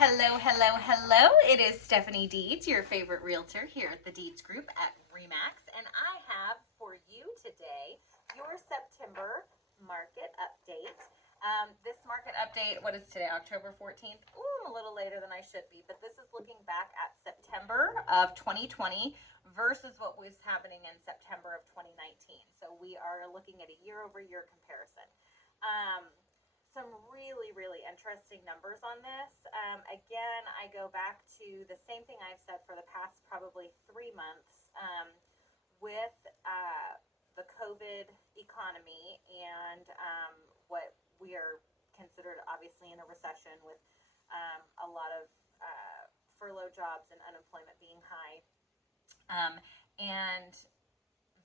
Hello, hello, hello. It is Stephanie Deeds, your favorite realtor here at the Deeds Group at Remax, and I have for you today your September market update. This market update, what is today, October 14th? Ooh, I'm a little later than I should be, but this is looking back at September of 2020 versus what was happening in September of 2019. So we are looking at a year over year comparison. Um, some really interesting numbers on this. Again, I go back to the same thing I've said for the past probably 3 months with the COVID economy and what we are considered obviously in a recession with a lot of furlough jobs and unemployment being high. And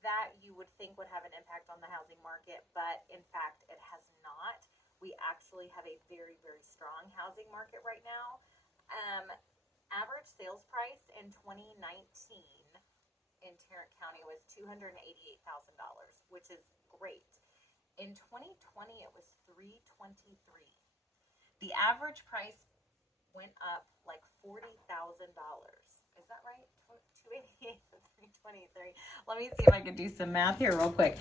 that you would think would have an impact on the housing market, but in fact, it has not. We actually have a very strong housing market right now. Um, Average sales price in 2019 in Tarrant County was $288,000, which is great. In 2020, it was 323. The average price went up like $40,000. Is that right? 288 to 323. Let me see if I can do some math here real quick.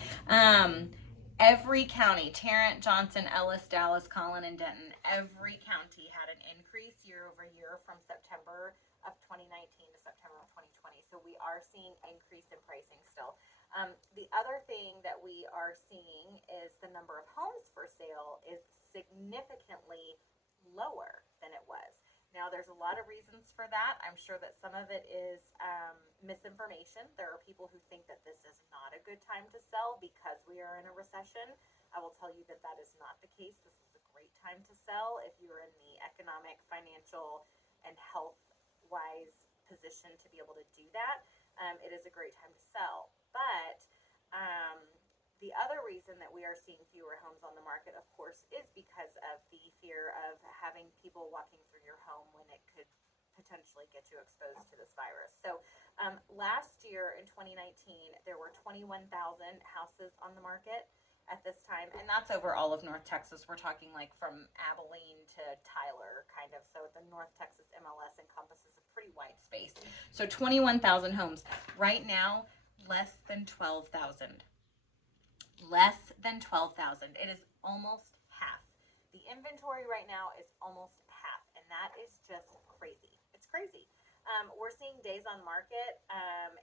Every county, Tarrant, Johnson, Ellis, Dallas, Collin, and Denton, every county had an increase year over year from September of 2019 to September of 2020. So we are seeing increase in pricing still. The other thing that we are seeing is the number of homes for sale is significantly lower than it was. Now, there's a lot of reasons for that. I'm sure that some of it is misinformation. There are people who think that this is not a good time to sell because we are in a recession. I will tell you that that is not the case. This is a great time to sell if you're in the economic, financial, and health wise position to be able to do that. It is a great time to sell. But the other reason that we are seeing fewer homes on the market, of course, is because of the fear of having people walking through your home when it could potentially get you exposed to this virus. So last year in 2019, there were 21,000 houses on the market at this time, and that's over all of North Texas. We're talking like from Abilene to Tyler, kind of. So the North Texas MLS encompasses a pretty wide space. So 21,000 homes. Right now, less than 12,000. Less than 12,000. It is almost half. The inventory right now is almost half, and that is just crazy. It's crazy. We're seeing days on market.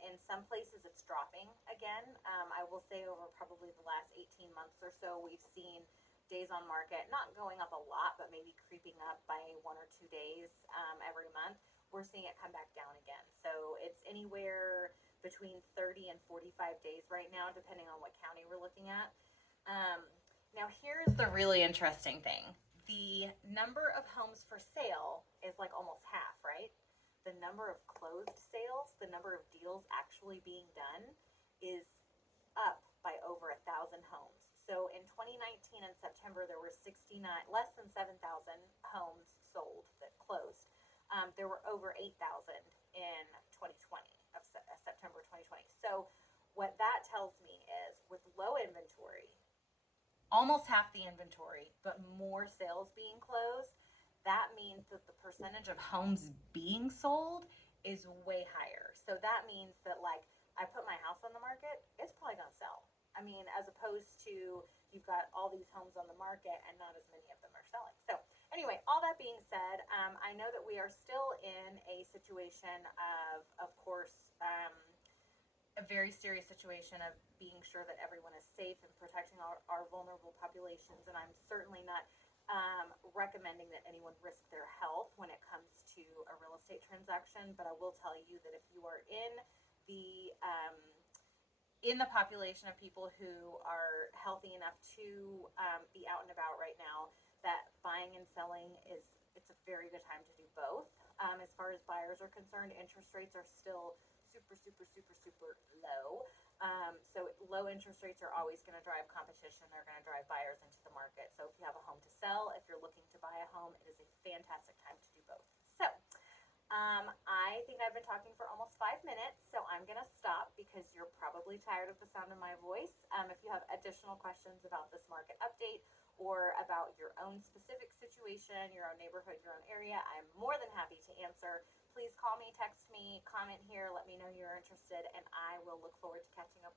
In some places, it's dropping again. I will say over probably the last 18 months or so, we've seen days on market not going up a lot, but maybe creeping up by 1 or 2 days every month. We're seeing it come back down again. So it's anywhere between 30 and 45 days right now, depending on what county we're looking at. Now, here's the really interesting thing. The number of homes for sale is like almost half, right? The number of closed sales, the number of deals actually being done, is up by over 1,000 homes. So in 2019 in September, there were 69, less than 7,000 homes sold that closed. There were over 8,000 in 2020 of September 2020. So what that tells me is with low inventory, almost half the inventory, but more sales being closed, that means that the percentage of homes being sold is way higher. So that means that like I put my house on the market, it's probably gonna sell. I mean, as opposed to you've got all these homes on the market and not as many of them are selling. So anyway, all that being said, I know that we are still in a situation of course, a very serious situation of being sure that everyone is safe and protecting our vulnerable populations. And I'm certainly not recommending that anyone risk their health when it comes to a real estate transaction. But I will tell you that if you are in the population of people who are healthy enough to be out and about right now, that buying and selling it's a very good time to do both. As far as buyers are concerned, interest rates are still super low. So low interest rates are always going to drive competition. They're going to drive buyers into the market. So if you have a home to sell, if you're looking to buy a home, it is a fantastic time to do both. So I think I've been talking for almost 5 minutes, so I'm going to stop because you're probably tired of the sound of my voice. If you have additional questions about this market update or about your own specific situation, your own neighborhood, your own area, I'm more than comment here. Let me know you're interested, and I will look forward to catching up